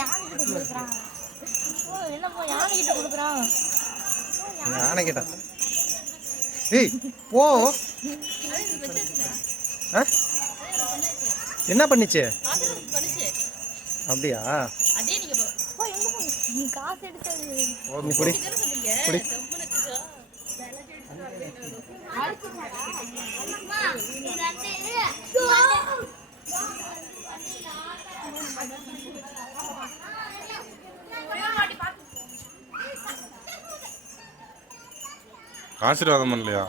யானைக்கிட்ட கொடுக்குறான். ஓ என்னப்பா யானைக்கிட்ட கொடுக்குறான் யானை ஏய் போ. ஆ? என்ன பண்ணிச்சு? அப்படியா? காசு எடுத்தது ஆசீர்வாதம் பண்ணலையா